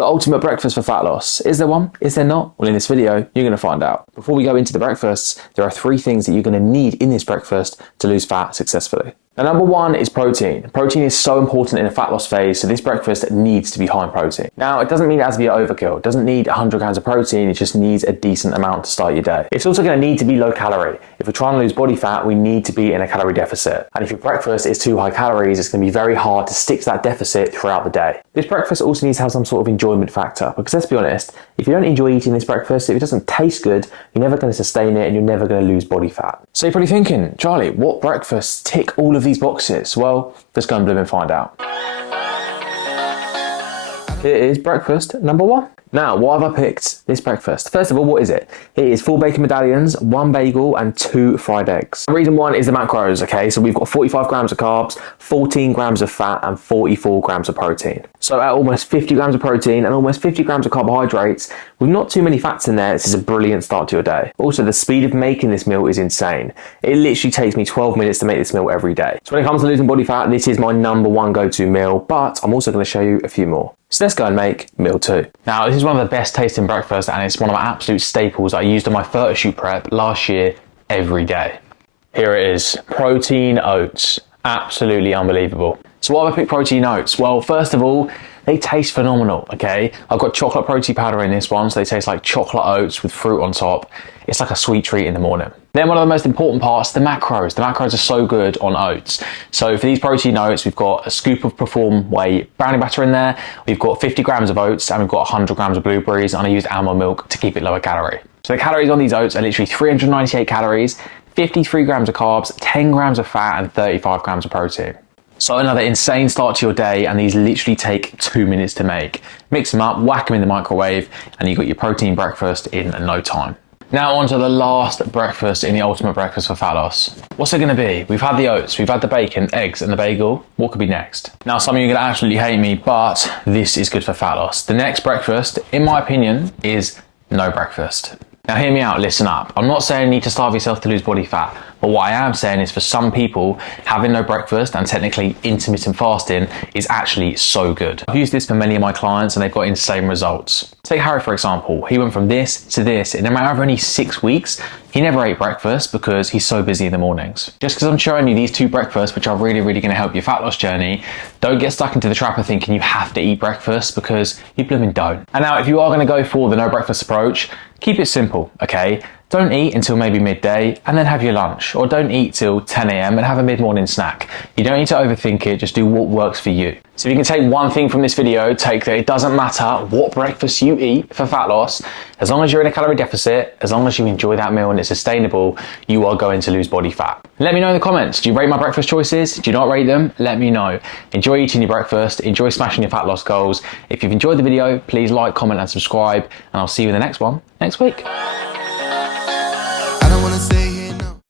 The ultimate breakfast for fat loss. Is there one? Is there not? Well, in this video, you're going to find out. Before we go into the breakfasts, there are 3 things that you're going to need in this breakfast to lose fat successfully. Now, number 1 is protein. Protein is so important in a fat loss phase, so this breakfast needs to be high in protein. Now, it doesn't mean it has to be overkill. It doesn't need 100 grams of protein, it just needs a decent amount to start your day. It's also going to need to be low calorie. If we're trying to lose body fat, we need to be in a calorie deficit. And if your breakfast is too high calories, it's going to be very hard to stick to that deficit throughout the day. This breakfast also needs to have some sort of enjoyment factor, because let's be honest, if you don't enjoy eating this breakfast, if it doesn't taste good, you're never going to sustain it and you're never going to lose body fat. So you're probably thinking, Charlie, what breakfasts tick all of these boxes? Well, let's go and bloom and find out. Here is breakfast number 1. Now, why have I picked this breakfast? First of all, what is it? It is 4 bacon medallions, 1 bagel, and 2 fried eggs. Reason 1 is the macros, okay? So we've got 45 grams of carbs, 14 grams of fat, and 44 grams of protein. So at almost 50 grams of protein and almost 50 grams of carbohydrates, with not too many fats in there, this is a brilliant start to your day. Also, the speed of making this meal is insane. It literally takes me 12 minutes to make this meal every day. So when it comes to losing body fat, this is my number 1 go-to meal, but I'm also going to show you a few more. So let's go and make meal 2. Now, this is one of the best tasting breakfasts and it's one of my absolute staples that I used on my photo shoot prep last year every day. Here it is, protein oats. Absolutely unbelievable. So why have I picked protein oats? Well, first of all, they taste phenomenal, okay? I've got chocolate protein powder in this one, so they taste like chocolate oats with fruit on top. It's like a sweet treat in the morning. Then one of the most important parts, the macros. The macros are so good on oats. So for these protein oats, we've got a scoop of Perform Whey brownie batter in there. We've got 50 grams of oats and we've got 100 grams of blueberries, and I used almond milk to keep it lower calorie. So the calories on these oats are literally 398 calories, 53 grams of carbs, 10 grams of fat, and 35 grams of protein. So another insane start to your day, and these literally take 2 minutes to make. Mix them up, whack them in the microwave, and you've got your protein breakfast in no time. Now on to the last breakfast in the ultimate breakfast for fat loss. What's it going to be? We've had the oats, we've had the bacon, eggs, and the bagel. What could be next? Now some of you are going to absolutely hate me, but this is good for fat loss. The next breakfast, in my opinion, is no breakfast. Now hear me out, listen up. I'm not saying you need to starve yourself to lose body fat, but what I am saying is for some people, having no breakfast and technically intermittent fasting is actually so good. I've used this for many of my clients and they've got insane results. Take Harry for example, he went from this to this in a matter of only 6 weeks. He never ate breakfast because he's so busy in the mornings. Just because I'm showing you these 2 breakfasts, which are really going to help your fat loss journey, don't get stuck into the trap of thinking you have to eat breakfast, because you blooming don't. And now if you are going to go for the no breakfast approach, keep it simple, okay? Don't eat until maybe midday and then have your lunch, or don't eat till 10 a.m. and have a mid-morning snack. You don't need to overthink it, just do what works for you. So if you can take one thing from this video, take that it doesn't matter what breakfast you eat for fat loss, as long as you're in a calorie deficit, as long as you enjoy that meal and it's sustainable, you are going to lose body fat. Let me know in the comments, do you rate my breakfast choices? Do you not rate them? Let me know. Enjoy eating your breakfast, enjoy smashing your fat loss goals. If you've enjoyed the video, please like, comment and subscribe, and I'll see you in the next one next week. I don't wanna say